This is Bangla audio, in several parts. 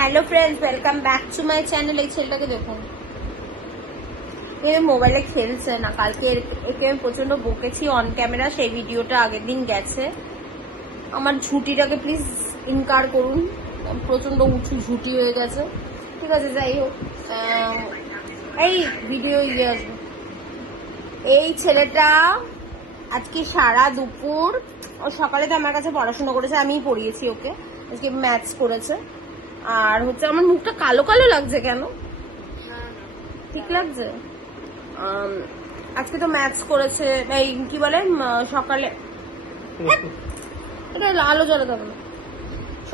Hello friends, welcome back to my channel. এই ছেলেটাকে দেখুন, মোবাইলে খেলছে না। কালকে একে আমি প্রচন্ড বকেছি অন ক্যামেরা, সেই ভিডিওটা আগের দিন গেছে। আমার ঝুটিটাকে প্লিজ ইনকার করুন, প্রচন্ড উঁচু ঝুটি হয়ে গেছে। ঠিক আছে, যাই হোক, এই ভিডিও আসবে। এই ছেলেটা আজকে সারা দুপুর, ও সকালে তো আমার কাছে পড়াশোনা করেছে, আমিই পড়িয়েছি ওকে। আজকে ম্যাথস করেছে। আর হচ্ছে আমার মুখটা কালো কালো লাগছে কেন? ঠিক লাগছে। আজকে তো ম্যাথস করেছে, এই কি বলে সকালে, এটা আলো জ্বালাতে হবে না।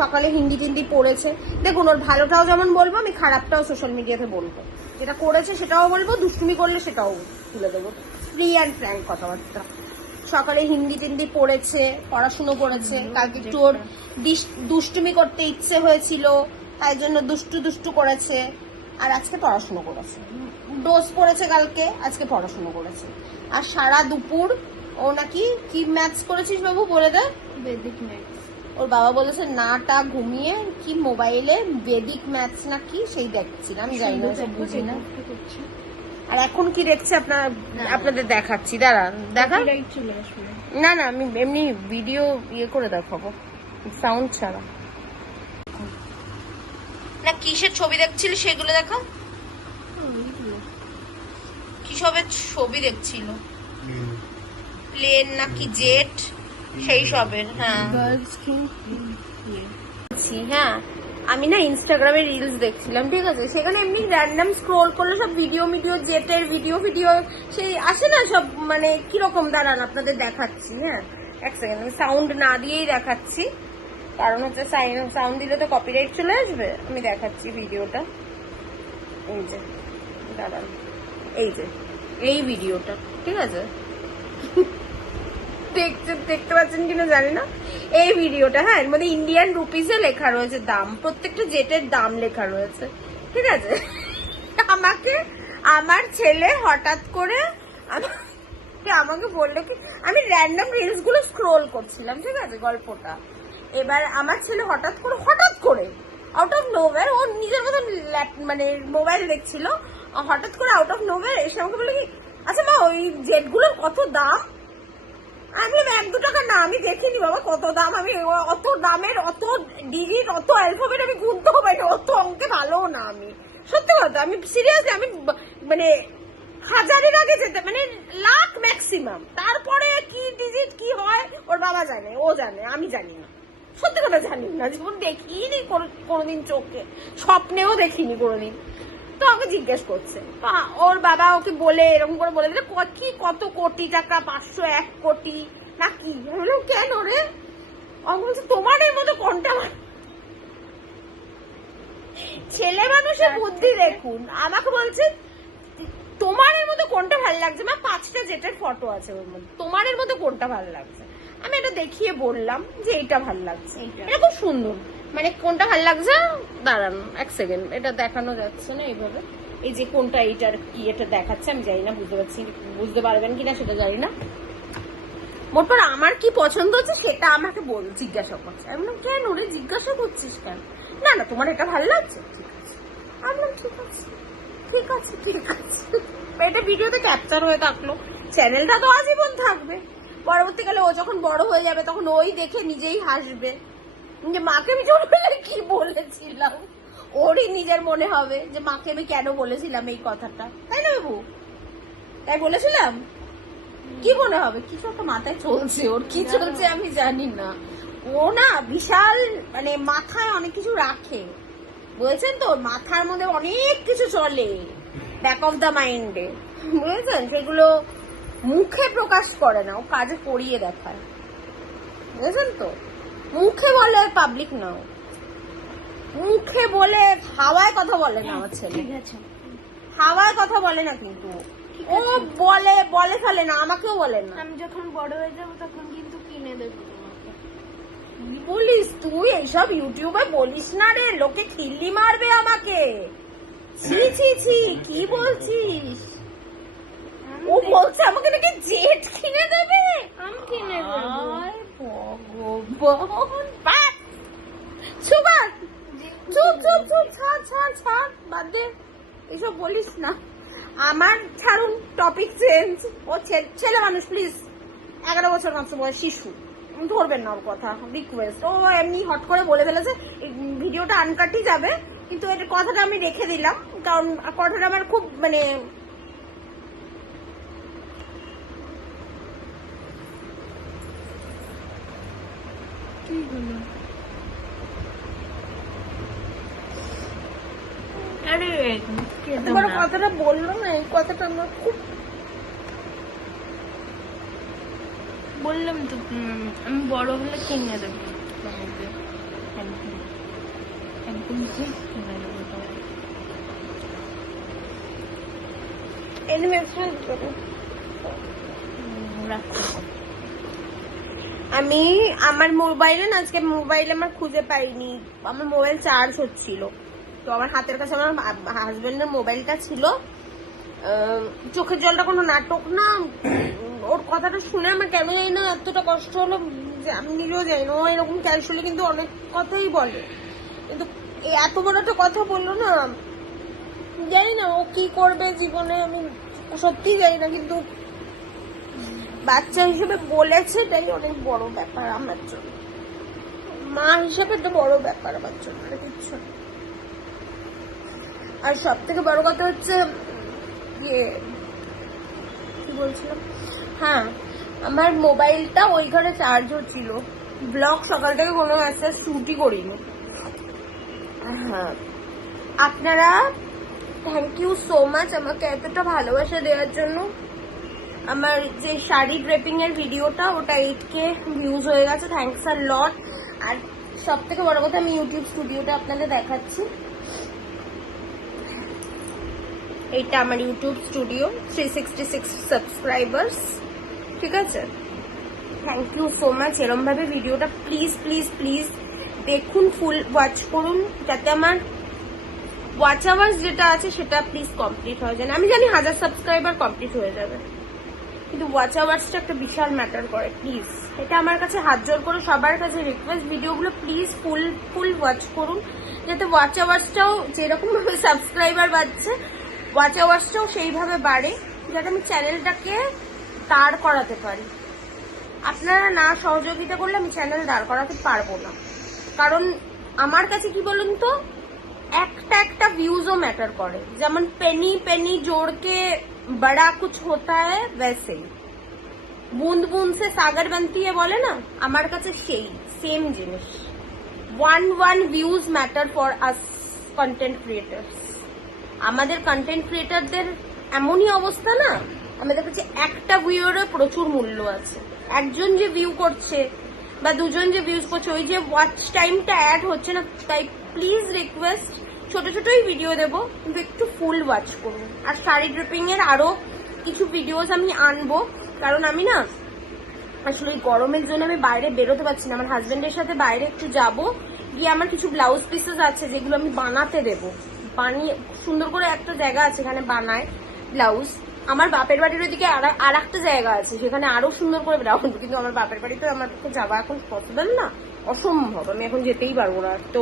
সকালে হিন্দি টিন্দি পড়েছে। দেখুন, ওর ভালোটাও যেমন বলবো, আমি খারাপটাও সোশ্যাল মিডিয়াতে বলবো। যেটা করেছে সেটাও বলবো, দুষ্টুমি করলে সেটাও তুলে দেবো। ফ্রি অ্যান্ড ফ্র্যাঙ্ক কথাবার্তা। সকালে হিন্দি টিন্দি পড়েছে, পড়াশুনো করেছে। কালকে একটু ওর দুষ্টুমি করতে ইচ্ছে হয়েছিল, তাই জন্য দুষ্টু করেছে। আর আজকে পড়াশুনো করেছে, ডোজ পড়েছে কালকে, আজকে পড়াশুনো করেছে। আর সারা দুপুর ও নাকি কি ম্যাথস করেছিস বাবু বলে দে। বেদিক ম্যাথস। ওর বাবা বলেছে নাটা ঘুমিয়ে কি মোবাইলে বেদিক ম্যাথস না কি সেই দেখছিলাম, জানি না, বুঝি না। আর এখন কি দেখছে আপনাদের দেখাচ্ছি, দাঁড়ান দেখা। না না, আমি এমনি ভিডিও করে দেখাবো, সাউন্ড ছাড়া। না কিসের ছবি দেখছিল সেগুলো দেখা, কিসবের ছবি দেখছিল, প্লেন নাকি জেট সেই সবের। হ্যাঁ হ্যাঁ, আমি না ইনস্টাগ্রামে রিলস দেখছিলাম, ঠিক আছে। সেখানে এমনি র্যান্ডম স্ক্রোল করলে সব ভিডিও জেটের ভিডিও সেই আসে না সব, মানে কিরকম, দাঁড়ান আপনাদের দেখাচ্ছি। হ্যাঁ এক সেকেন্ড, আমি সাউন্ড না দিয়েই দেখাচ্ছি, কারণ হচ্ছে সাউন্ড দিলে তো কপিরাইট চলে আসবে। আমি দেখাচ্ছি ভিডিওটা, এই যে দাঁড়ান, এই যে এই ভিডিওটা, ঠিক আছে। দেখতে পাচ্ছেন কিনা জানি না, এই ভিডিওটা। হ্যাঁ, এর মধ্যে ইন্ডিয়ান রুপিসে লেখা রয়েছে দাম, প্রত্যেকটা জেটের দাম লেখা রয়েছে, ঠিক আছে। আমাকে আমার ছেলে হঠাৎ করে আমাকে বললো কি, আমি র্যান্ডম রিলস গুলো স্ক্রোল করছিলাম, ঠিক আছে, গল্পটা। এবার আমার ছেলে হঠাৎ করে আউট অফ নোওয়্যার, ও নিজের মতো মানে মোবাইল দেখছিল, হঠাৎ করে আউট অফ নোওয়্যার এসে আমাকে বললো কি, আচ্ছা মা ওই জেট গুলোর কত দাম? আমি 1-2 টাকা না, আমি দেখিনি বাবা কত দাম, আমি অত দামের অত ডিজিট অত অ্যালফাবেট আমি গুনতেও পারি না, অত অঙ্কে ভালো না আমি, সত্যি কথা। আমি সিরিয়াসলি, আমি মানে হাজারের আগে যেতে, মানে লাখ ম্যাক্সিমাম, তারপরে কি ডিজিট কি হয় ওর বাবা জানে, ও জানে, আমি জানি না, সত্যি কথা জানি না, জীবন দেখিনি কোনোদিন, চোখে স্বপ্নেও দেখিনি কোনোদিন। তো আমাকে জিজ্ঞেস করছে, ওর বাবা ওকে বলে এরকম করে বলে দিলে কি কত কোটি টাকা, 501 কোটি নাকি। আমি বললাম কেন রে? ও বলছে তোমার এর মতো কোনটা, ছেলে মানুষের বুদ্ধি দেখুন। আমাকে বলছে তোমার এর মধ্যে কোনটা ভালো লাগছে, মা 5টা জেটের ফটো আছে ওর মধ্যে, তোমার এর মধ্যে কোনটা ভালো লাগছে? আমি এটা দেখিয়ে বললাম যে এইটা ভালো লাগছে, এটা খুব সুন্দর, মানে কোনটা ভালো লাগছে। দাঁড়ান এক সেকেন্ড, এটা দেখানো যাচ্ছে না এইভাবে, এই যে কোনটা, এইটার কি এটা দেখাচ্ছে আমি জানি না, বুঝতে পারবেন কিনা সেটা জানি না। মোট করে আমার কি পছন্দ হচ্ছে সেটা আমাকে জিজ্ঞাসা করছে। আমি বললাম কেন রে জিজ্ঞাসা করছিস কেন? না না তোমার এটা ভালো লাগছে, ঠিক আছে। আমি বললাম ঠিক আছে ঠিক আছে ঠিক আছে। এটা ভিডিওতে ক্যাপচার হয়ে থাকলো, চ্যানেলটা তো আজীবন থাকবে। পরবর্তীকালে ও যখন বড় হয়ে যাবে তখন ওই দেখে নিজেই হাসবে যে মাকে আমি ছোটবেলায় কি বলেছিলাম, ওরই নিজের মনে হবে যে মাকে আমি কেন বলেছিলাম এই কথাটা, তাই না বাবু? তাই বলেছিলাম, কি মনে হবে? কিছু একটা মাথায় চলছে, ওর কি চলছে আমি জানি না। ও না বিশাল, মানে মাথায় অনেক কিছু রাখে, বুঝেছেন তো, মাথার মধ্যে অনেক কিছু চলে ব্যাক অফ দ্য মাইন্ডে, বুঝেছেন? সেগুলো মুখে প্রকাশ করে না, ও কাজে করিয়ে দেখায়, বুঝেছেন তো। মুখে বলে পাবলিক নাও, মুখে বলে হাওয়ায় কথা বলে না আমার ছেলে, ঠিক আছে, হাওয়ায় কথা বলে না, কিন্তু ও বলে ফেলে না, আমাকেও বলে না। আমি যখন বড় হয়ে যাবো তখন কিন্তু কিনে দেবো তোমাকে। বলিস তুই এইসব ইউটিউবে বলিস না রে, লোকে খিল্লি মারবে আমাকে। ছি ছি ছি, কি বলছিস? ও বলছে আমাকে নাকি জেট কিনে দেবে, আমি কিনে দেবো। ভগবান, সুগার চুপ চুপ চুপ, ছাড় বাদ দে, এসব বলিস না। আমার ছাড়ুন, টপিক চেঞ্জ। ও ছেলে মানুষ, প্লিজ। 11 বছর মাত্র বয়স, শিশু, ধরবেন না ওর কথা, রিকোয়েস্ট। ও এমনি হট করে বলে ফেলেছে। ভিডিওটা আনকাটই যাবে, কিন্তু এর কথাটা আমি রেখে দিলাম, কারণ কথাটা আমার খুব মানে কি হলো? আরে এত বড় কথাটা বললো না, এই কথাটা আমার খুব, বললাম তো আমি বড় হলে কিনে দেবো একদম ঠিক কিনে দেবো তোমাকে। আমি আমার মোবাইলে না, আজকে মোবাইলে আমার খুঁজে পাইনি, আমার মোবাইল চার্জ হচ্ছিল, তো আমার হাতের কাছে আমার হাজবেন্ডের মোবাইলটা ছিল। চোখের জলটা কোনো নাটক না, ওর কথাটা শুনে আমার কেন জানি না এতটা কষ্ট হলো যে আমি নিজেও জানি না। ও এরকম ক্যাজুয়ালি কিন্তু অনেক কথাই বলে, কিন্তু এত বড় একটা কথা বললো না, জানি না ও কি করবে জীবনে, আমি সত্যি জানি না, কিন্তু বাচ্চা হিসেবে বলেছে, এটাই অনেক বড় ব্যাপার আমার জন্য। মা হিসেবে এটা বড় ব্যাপার আমার জন্য, আর কিচ্ছু না। আর সব থেকে বড় কথা হচ্ছে ইয়ে, কি বলছিলাম, হ্যাঁ, আমার মোবাইলটা ওই ঘরে চার্জ হচ্ছিল, ব্লগ সকাল থেকে কোনো মেসেজ শুটই করিনি। হ্যাঁ, আপনারা থ্যাংক ইউ সো মাচ আমাকে এতটা ভালোবাসা দেওয়ার জন্য। আমার যে শাড়ি ড্রেপিং এর ভিডিওটা, ওটা 8K ভিউজ হয়ে গেছে, থ্যাংকস আ লট। আর সব থেকে বড় কথা, আমি ইউটিউব স্টুডিওটা আপনাদের দেখাচ্ছি। এইটা আমার ইউটিউব স্টুডিও, 366 সাবস্ক্রাইবার্স, ঠিক আছে? Thank you so much. এরম ভাবে ভিডিওটা প্লিজ প্লিজ প্লিজ দেখুন, ফুল ওয়াচ করুন, যাতে আমার ওয়াচ আওয়ার্স যেটা আছে সেটা প্লিজ কমপ্লিট হয়ে যায়। আমি জানি 1000 সাবস্ক্রাইবার কমপ্লিট হয়ে যাবে, কিন্তু ওয়াচ আওয়ার্সটা একটা বিশাল ম্যাটার করে। প্লিজ এটা আমার কাছে হাত জোর করে সবার কাছে রিকোয়েস্ট, ভিডিওগুলো প্লিজ ফুল ওয়াচ করুন, যাতে ওয়াচ আওয়ার্সটাও যেরকম ভাবে সাবস্ক্রাইবার বাড়ছে, ওয়াচ আওয়ার্সটাও সেইভাবে বাড়ে, যাতে আমি চ্যানেলটাকে দাঁড় করাতে পারি। আপনারা না সহযোগিতা করলে আমি চ্যানেল দাঁড় করাতে পারবো না, কারণ আমার কাছে কি বলুন তো, একটা ভিউজও ম্যাটার করে। যেমন পেনি পেনি জোড়কে বড়া কুছ হোতা হ্যায়, वैसे বুঁদ বুঁদ সে সাগর বানতি হ্যায় বলে না, আমার কাছে সেই সেম জিনিস। One views matter for us content creators. আমাদের কন্টেন্ট ক্রিয়েটারদের এমনই অবস্থা না, আমাদের কাছে একটা ভিউরও প্রচুর মূল্য আছে। একজন যে ভিউ করছে বা দুজন যে ভিউজ করছে, ওই যে ওয়াচ টাইমটা অ্যাড হচ্ছে না। তাই প্লিজ রিকোয়েস্ট, ছোট ছোটই ভিডিও দেবো, কিন্তু একটু ফুল ওয়াচ করুন। আর শাড়ি ড্রিপিং এর আরো কিছু ভিডিওস আমি আনবো, কারণ আমি না আসলে এই গরমের জন্য আমি বাইরে বেরোতে পারছি না। আমার হাজবেন্ডের সাথে বাইরে একটু যাব, গিয়ে আমার কিছু ব্লাউজ পিসেস আছে যেগুলো আমি বানাতে দেবো, বানিয়ে সুন্দর করে একটা জায়গা আছে এখানে বানায় ব্লাউজ। আমার বাপের বাড়ির ওইদিকে আর একটা জায়গা আছে, সেখানে আরো সুন্দর করে ব্লাউজ, কিন্তু আমার বাপের বাড়িতে আমার পক্ষে যাওয়া এখন পসিবল না, অসম্ভব, আমি এখন যেতেই পারবো না। তো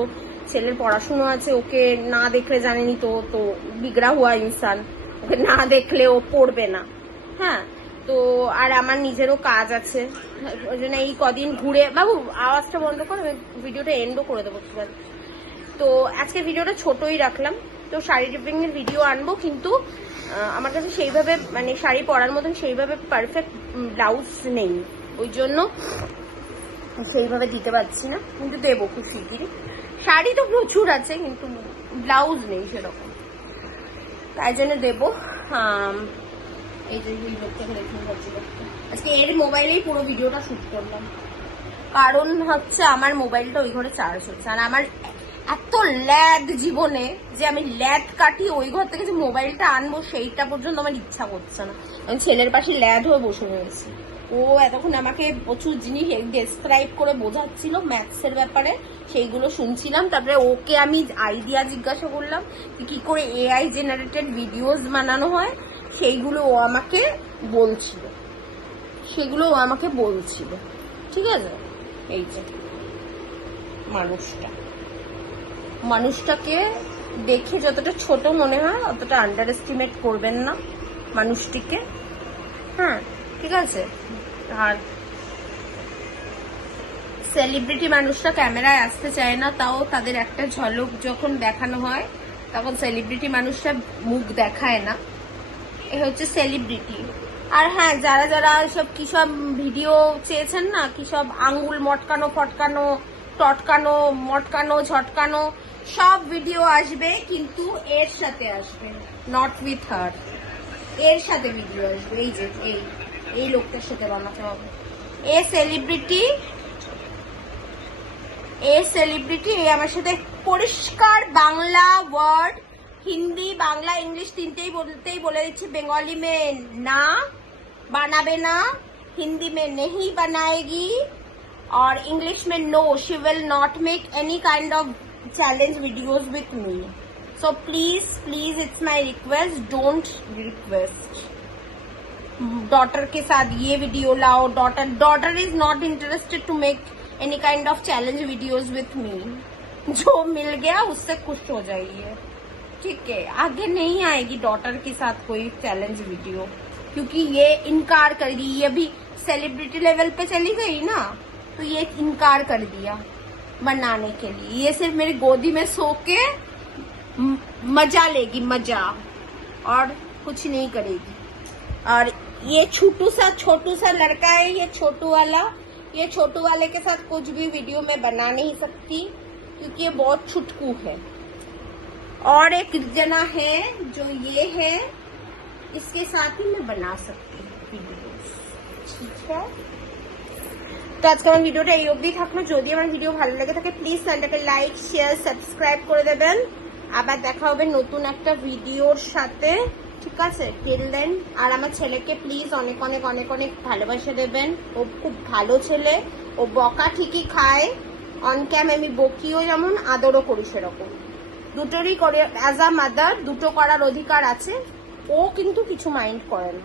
ছেলের পড়াশুনো আছে, ওকে না দেখলে জানেনি তো, বিগড়া হুয়া ইনসান, ওকে না দেখলে ও পড়বে না। হ্যাঁ, তো আর আমার নিজেরও কাজ আছে, ওই জন্য এই কদিন ঘুরে, বাবু আওয়াজটা বন্ধ করে, ভিডিওটা এন্ডও করে দেবো। তো আজকে ভিডিওটা ছোটই রাখলাম। তো শাড়ি ড্রিপিং এর ভিডিও আনবো, কিন্তু আমার কাছে সেইভাবে মানে শাড়ি পরার মতন সেইভাবে পারফেক্ট ব্লাউজ নেই, ওই জন্য সেইভাবে দিতে পারছি না, কিন্তু দেবো খুব শিগগিরই। শাড়ি তো প্রচুর আছে, কিন্তু ব্লাউজ নেই সেরকম, তাই জন্য দেবো। এই যে আজকে এর মোবাইলেই পুরো ভিডিওটা শুট করলাম, কারণ হচ্ছে আমার মোবাইলটা ওই ঘরে চার্জ হচ্ছে। আর আমার এত ল্যাদ জীবনে যে আমি ল্যাদ কাটি, ওই ঘর থেকে যে মোবাইলটা আনবো সেইটা পর্যন্ত আমার ইচ্ছা করছে না। আমি ছেলের পাশে ল্যাদ হয়ে বসে রয়েছি, ও এতক্ষণ আমাকে প্রচুর জিনিস ডেসক্রাইব করে বোঝাচ্ছিল ম্যাথসের ব্যাপারে, সেইগুলো শুনছিলাম। তারপরে ওকে আমি আইডিয়া জিজ্ঞাসা করলাম কি করে AI জেনারেটেড ভিডিওস বানানো হয়, সেইগুলো ও আমাকে বলছিল, ঠিক আছে? এই যে মানুষটাকে দেখে যতটা ছোট মনে হয় অতটা আন্ডার এস্টিমেট করবেন না মানুষটিকে। হ্যাঁ, ঠিক আছে। আর সেলিব্রিটি মানুষরা ক্যামেরায় আসতে চায় না, তাও তাদের একটা ঝলক যখন দেখানো হয় তখন সেলিব্রিটি মানুষরা মুখ দেখায় না। এ হচ্ছে সেলিব্রিটি। আর হ্যাঁ, যারা যারা সব কি সব ভিডিও চেয়েছেন না, কি সব আঙ্গুল মটকানো ফটকানো টটকানো মটকানো ঝটকানো, সব ভিডিও আসবে, কিন্তু এর সাথে আসবে, নট উইথ হার। এর সাথে ভিডিও আসবে, এই যে এই লোকটার সাথে বানাতে হবে। এ সেলিব্রিটি এই আমার সাথে পরিষ্কার বাংলা ওয়ার্ড, হিন্দি বাংলা ইংলিশ তিনটেই বলতেই বলে দিচ্ছি। বেঙ্গলি মে না बनाबे ना, हिंदी में नहीं बनाएगी, और इंग्लिश में no, she will not make any kind of challenge videos with me. So please it's my request, don't request. Daughter के साथ ये वीडियो लाओ, daughter is not interested to make any kind of challenge videos with me. जो मिल गया उससे खुश हो जाइए, ठीक है। आगे नहीं आएगी डॉटर के साथ कोई चैलेंज वीडियो, क्योंकि ये इनकार कर दी। ये भी सेलिब्रिटी लेवल पे चली गई ना, तो ये इनकार कर दिया बनाने के लिए। ये सिर्फ मेरी गोदी में सो के मजा लेगी, मजा, और कुछ नहीं करेगी। और ये छोटू सा लड़का है, ये छोटू वाले के साथ कुछ भी वीडियो में बना नहीं सकती, क्योंकि ये बहुत छुटकू है। और एक जना है जो ये है, इसके साथ ही मैं बना सकती हूँ वीडियोस, ठीक है। তো আজকে আমার ভিডিওটা এই অবধি থাকলো। যদি আমার ভিডিও ভালো লেগে থাকে প্লিজ চ্যানেলটাকে লাইক শেয়ার সাবস্ক্রাইব করে দেবেন। আবার দেখা হবে নতুন একটা ভিডিওর সাথে, ঠিক আছে। টিল দেন, আর আমার ছেলেকে প্লিজ অনেক অনেক অনেক অনেক ভালোবাসা দেবেন। ও খুব ভালো ছেলে, ও বকা ঠিকই খায়, অন ক্যাম আমি বকিও যেমন আদরও করি সেরকম, দুটোরই করে। অ্যাজ আ মাদার দুটো করার অধিকার আছে। ও কিন্তু কিছু মাইন্ড করে না,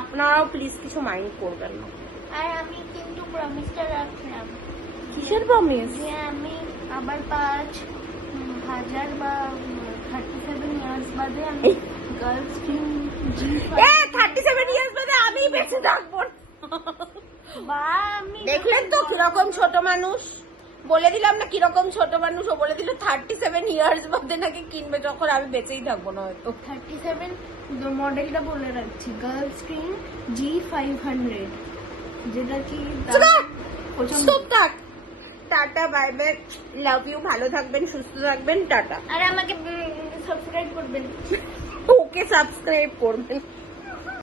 আপনারাও প্লিজ কিছু মাইন্ড করবেন না। আর আমি কিন্তু প্রমিসটা রাখলাম। কিসের প্রমিস? যে আমি আবার 5,000 বা 37 ইয়ার্স বাদে আমি গার্লস টিম এ 37 ইয়ার্স বাদে আমি বেঁচে থাকবো না। বা আমি দেখলেন তো কিরকম ছোট মানুষ, বলে দিলাম না কিরকম ছোট মানুষ। ও বলে দিল 37 ইয়ার্স বাদে নাকি কিনবে, যখন আমি বেঁচেই থাকবো না হয়তো। 37 মডেলটা বলে রাখছি, গার্লস টিম G500, যেটা কি ta-ta, bye bye, love you, ভালো থাকবেন, সুস্থ থাকবেন, টাটা। আর আমাকে সাবস্ক্রাইব করবেন। ওকে সাবস্ক্রাইব করবেন।